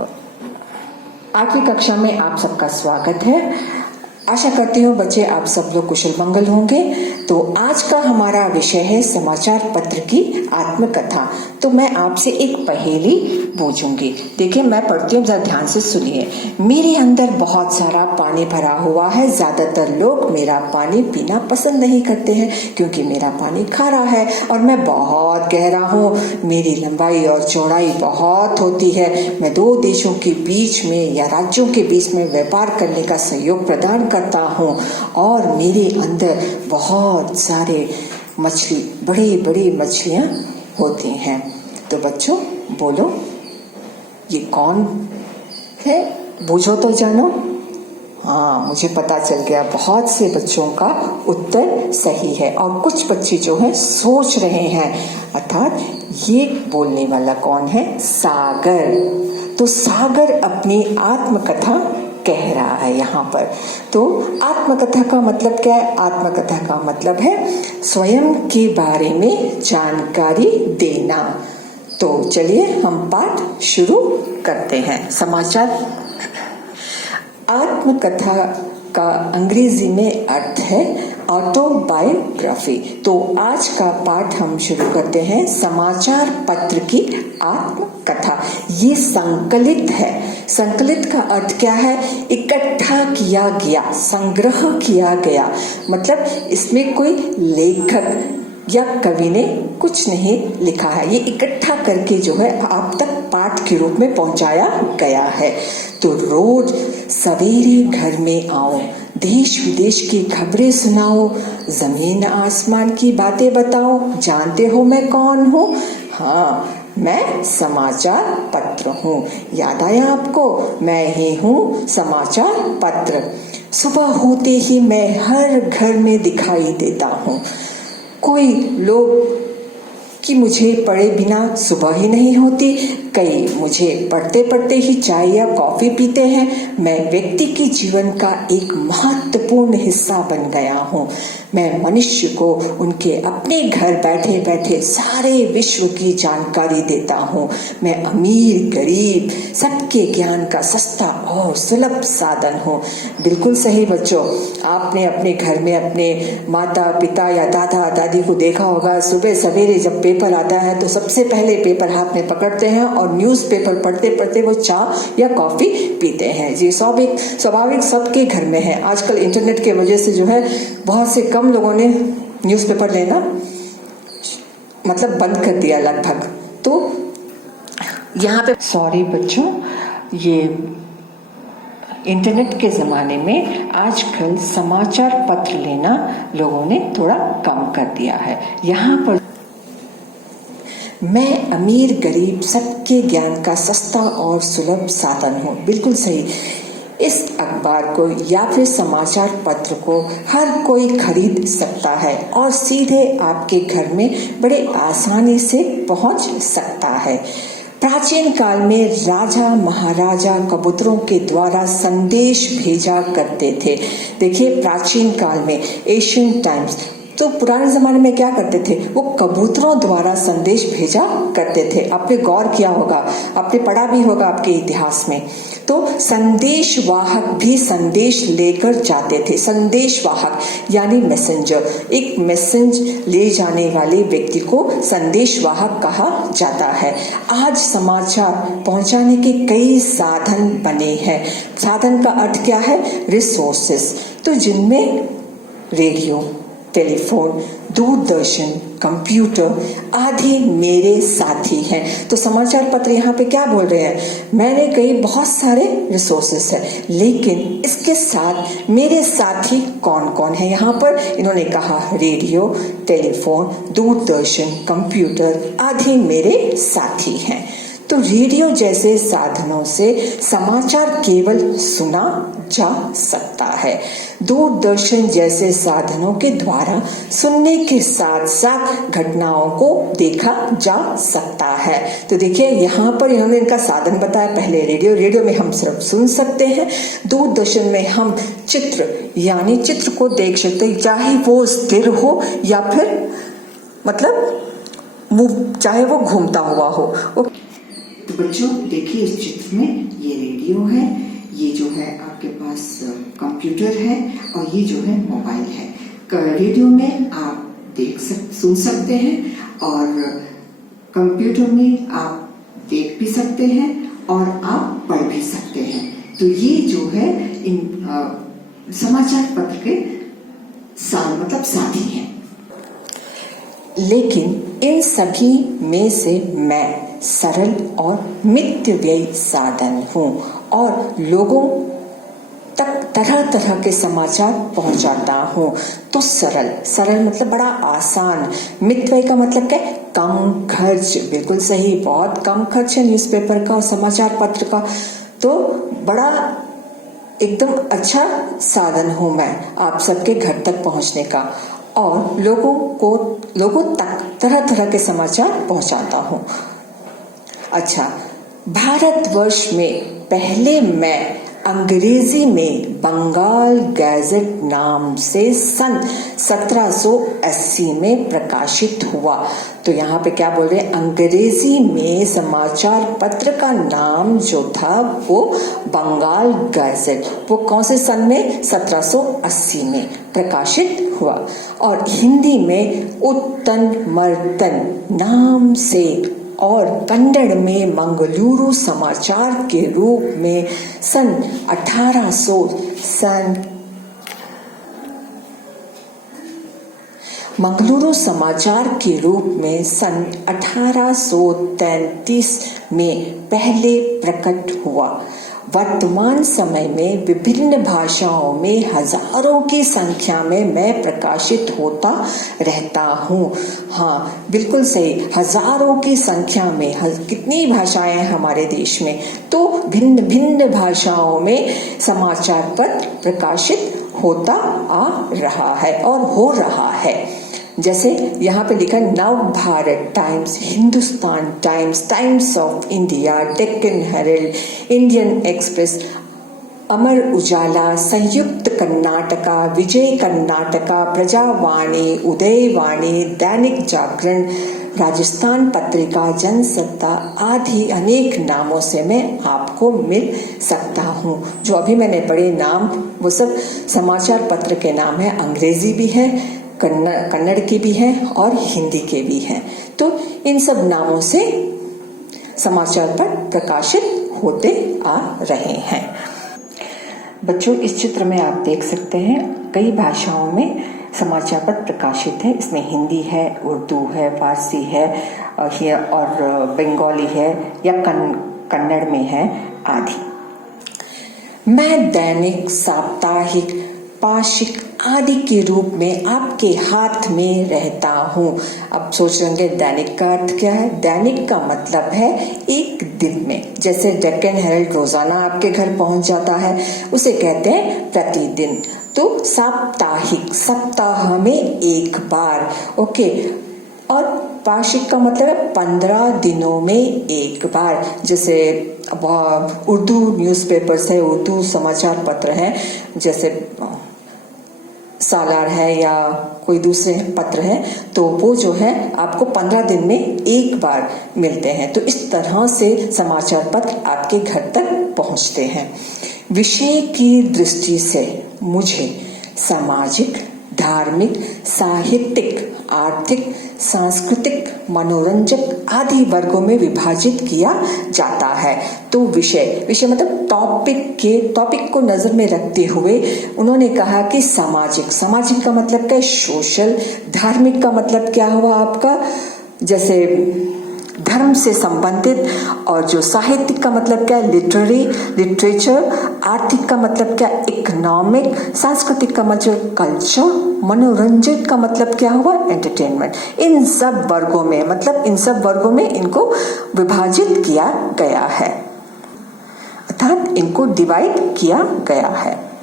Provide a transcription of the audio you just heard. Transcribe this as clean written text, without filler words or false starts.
8वीं कक्षा में आप सबका स्वागत है। आशा करती हूँ बच्चे आप सब लोग कुशल मंगल होंगे। तो आज का हमारा विषय है समाचार पत्र की आत्मकथा। तो मैं आपसे एक पहेली पूछूंगी। देखिए मैं पढ़ती हूँ, जरा ध्यान से सुनिए। मेरे अंदर बहुत सारा पानी भरा हुआ है। ज्यादातर लोग मेरा पानी पीना पसंद नहीं करते हैं क्योंकि मेरा पानी खारा है और मैं बहुत गहरा हूँ। मेरी लंबाई और चौड़ाई बहुत होती है। मैं 2 देशों के बीच में या राज्यों के बीच में व्यापार करने का सहयोग प्रदान करता हूँ और मेरे अंदर बहुत सारे मछली, बड़ी बड़ी मछलियाँ होती हैं। तो बच्चों बोलो ये कौन है? बूझो तो जानो। हाँ, मुझे पता चल गया, बहुत से बच्चों का उत्तर सही है और कुछ बच्चे जो हैं सोच रहे हैं, अर्थात ये बोलने वाला कौन है? सागर। तो सागर अपनी आत्मकथा कह रहा है यहाँ पर। तो आत्मकथा का मतलब क्या है? आत्मकथा का मतलब है स्वयं के बारे में जानकारी देना। तो चलिए हम पाठ शुरू करते हैं। समाचार आत्मकथा का अंग्रेजी में अर्थ है ऑटोबायोग्राफी। तो आज का पाठ हम शुरू करते हैं। समाचार पत्र की आत्मकथा ये संकलित है। संकलित का अर्थ क्या है? इकट्ठा किया गया, संग्रह किया गया। मतलब इसमें कोई लेखक या कवि ने कुछ नहीं लिखा है, ये इकट्ठा करके जो है आप तक पाठ के रूप में पहुंचाया गया है। तो रोज सवेरे घर में आओ, देश विदेश की खबरें सुनाओ, जमीन आसमान की बातें बताओ। जानते हो मैं कौन हूँ? हाँ, मैं समाचार पत्र हूँ। याद आया आपको? मैं ही हूँ समाचार पत्र। सुबह होते ही मैं हर घर में दिखाई देता हूँ। कोई लोग कि मुझे पढ़े बिना सुबह ही नहीं होती, कई मुझे पढ़ते पढ़ते ही चाय या कॉफी पीते हैं। मैं व्यक्ति के जीवन का एक महत्वपूर्ण हिस्सा बन गया हूँ। मैं मनुष्य को उनके अपने घर बैठे बैठे सारे विश्व की जानकारी देता हूँ। मैं अमीर गरीब सबके ज्ञान का सस्ता और सुलभ साधन हूँ। बिल्कुल सही बच्चों, आपने अपने घर में अपने माता पिता या दादा दादी को देखा होगा, सुबह सवेरे जब पेपर आता है तो सबसे पहले पेपर हाथ में पकड़ते हैं और न्यूज़पेपर पढ़ते पढ़ते वो चाय या कॉफी पीते हैं। जी स्वाभाविक सबके घर में है। आजकल इंटरनेट की वजह से जो है बहुत से कम लोगों ने न्यूज़पेपर लेना मतलब बंद कर दिया लगभग। तो यहाँ पे सॉरी बच्चों, ये इंटरनेट के ज़माने में आजकल समाचार पत्र लेना लोगों ने थोड़ा कम कर दिया है। यहाँ पर मैं अमीर गरीब सबके ज्ञान का सस्ता और सुलभ साधन हूँ। बिल्कुल सही। इस अखबार को या फिर समाचार पत्र को हर कोई खरीद सकता है और सीधे आपके घर में बड़े आसानी से पहुँच सकता है। प्राचीन काल में राजा महाराजा कबूतरों के द्वारा संदेश भेजा करते थे। देखिए प्राचीन काल में एशियन टाइम्स, तो पुराने जमाने में क्या करते थे? वो कबूतरों द्वारा संदेश भेजा करते थे। आपने गौर किया होगा, आपने पढ़ा भी होगा आपके इतिहास में। तो संदेश वाहक भी संदेश लेकर जाते थे। संदेश वाहक यानी मैसेंजर, एक मैसेज ले जाने वाले व्यक्ति को संदेश वाहक कहा जाता है। आज समाचार पहुंचाने के कई साधन बने हैं। साधन का अर्थ क्या है? रिसोर्सेस। तो जिनमें रेडियो, टेलीफोन, दूरदर्शन, कंप्यूटर आदि मेरे साथी हैं। तो समाचार पत्र यहाँ पे क्या बोल रहे हैं? मैंने कई बहुत सारे रिसोर्सेस हैं, लेकिन इसके साथ मेरे साथी कौन कौन है? यहाँ पर इन्होंने कहा रेडियो, टेलीफोन, दूरदर्शन, कंप्यूटर आदि मेरे साथी हैं। तो रेडियो जैसे साधनों से समाचार केवल सुना जा सकता है। दूरदर्शन जैसे साधनों के द्वारा सुनने के साथ साथ घटनाओं को देखा जा सकता है। तो देखिए यहाँ पर इन्होंने इनका साधन बताया। पहले रेडियो में हम सिर्फ सुन सकते हैं। दूरदर्शन में हम चित्र यानी चित्र को देख सकते हैं, चाहे वो स्थिर हो या फिर मतलब चाहे वो घूमता हुआ हो। बच्चों देखिए इस चित्र में ये रेडियो है, ये जो है आपके पास कंप्यूटर है और ये जो है मोबाइल है। रेडियो में आप सुन सकते हैं और कंप्यूटर में आप देख भी सकते हैं और आप पढ़ भी सकते हैं। तो ये जो है इन समाचार पत्र के मतलब साथी हैं। लेकिन इन सभी में से मैं सरल और मितव्ययी साधन हूँ और लोगों तक तरह तरह के समाचार पहुंचाता हूँ। तो सरल मतलब बड़ा आसान, मितव्ययी का मतलब क्या? कम खर्च। बिल्कुल सही, बहुत कम खर्च है न्यूज़पेपर का और समाचार पत्र का, तो बड़ा एकदम अच्छा साधन हूँ मैं आप सबके घर तक पहुंचने का और लोगों तक तरह तरह के समाचार पहुंचाता हूँ। अच्छा, भारतवर्ष में पहले मैं अंग्रेजी में बंगाल गैजेट नाम से सन 1780 में प्रकाशित हुआ। तो यहाँ पे क्या बोल रहे हैं? अंग्रेजी में समाचार पत्र का नाम जो था वो बंगाल गैजेट, वो कौन से सन में? 1780 में प्रकाशित हुआ। और हिंदी में उत्तनमर्तन नाम से और कन्नड़ में मंगलुरु समाचार के रूप में मंगलुरु समाचार के रूप में सन 1833 में पहले प्रकट हुआ। वर्तमान समय में विभिन्न भाषाओं में हजारों की संख्या में मैं प्रकाशित होता रहता हूँ। हाँ बिल्कुल सही, हजारों की संख्या में। कितनी भाषाएं हैं हमारे देश में, तो भिन्न भिन्न भाषाओं में समाचार पत्र प्रकाशित होता आ रहा है और हो रहा है। जैसे यहाँ पे लिखा Nav Bharat Times, Hindustan Times, Times of India, Deccan Herald, Indian Express, Amar Ujala, Samyukta Karnataka, विजय कर्नाटका, प्रजावाणी, उदयवाणी, दैनिक जागरण, राजस्थान पत्रिका, जनसत्ता आदि अनेक नामों से मैं आपको मिल सकता हूँ। जो अभी मैंने पढ़े नाम वो सब समाचार पत्र के नाम है। अंग्रेजी भी है, कन्नड़ की भी है और हिंदी के भी हैं। तो इन सब नामों से समाचार पत्र प्रकाशित होते आ रहे हैं। बच्चों इस चित्र में आप देख सकते हैं कई भाषाओं में समाचार पत्र प्रकाशित है। इसमें हिंदी है, उर्दू है, फारसी है और बंगाली है या कन्नड़ में है आदि। मैं दैनिक, साप्ताहिक, पाक्षिक आदि के रूप में आपके हाथ में रहता हूँ। अब सोच रहे होंगे दैनिक का अर्थ क्या है? दैनिक का मतलब है एक दिन में। जैसे डेक्कन हेरल्ड रोजाना आपके घर पहुंच जाता है, उसे कहते हैं प्रतिदिन। तो साप्ताहिक, सप्ताह में एक बार, ओके। और पाक्षिक का मतलब है 15 दिनों में एक बार। जैसे उर्दू न्यूज़पेपर्स है, उर्दू समाचार पत्र हैं, जैसे सालार है या कोई दूसरे पत्र है, तो वो जो है आपको 15 दिन में एक बार मिलते हैं। तो इस तरह से समाचार पत्र आपके घर तक पहुंचते हैं। विषय की दृष्टि से मुझे सामाजिक, धार्मिक, साहित्यिक, आर्थिक, सांस्कृतिक, मनोरंजक आदि वर्गों में विभाजित किया जाता है। तो विषय मतलब टॉपिक को नजर में रखते हुए उन्होंने कहा कि सामाजिक का मतलब क्या? सोशल। धार्मिक का मतलब क्या हुआ आपका? जैसे धर्म से संबंधित। और जो साहित्यिक का मतलब क्या? लिटरेचर। आर्थिक का मतलब क्या? इकोनॉमिक। सांस्कृतिक का मतलब कल्चर। मनोरंजन का मतलब क्या हुआ? एंटरटेनमेंट। इन सब वर्गों में इनको विभाजित किया गया है, अर्थात इनको डिवाइड किया गया है।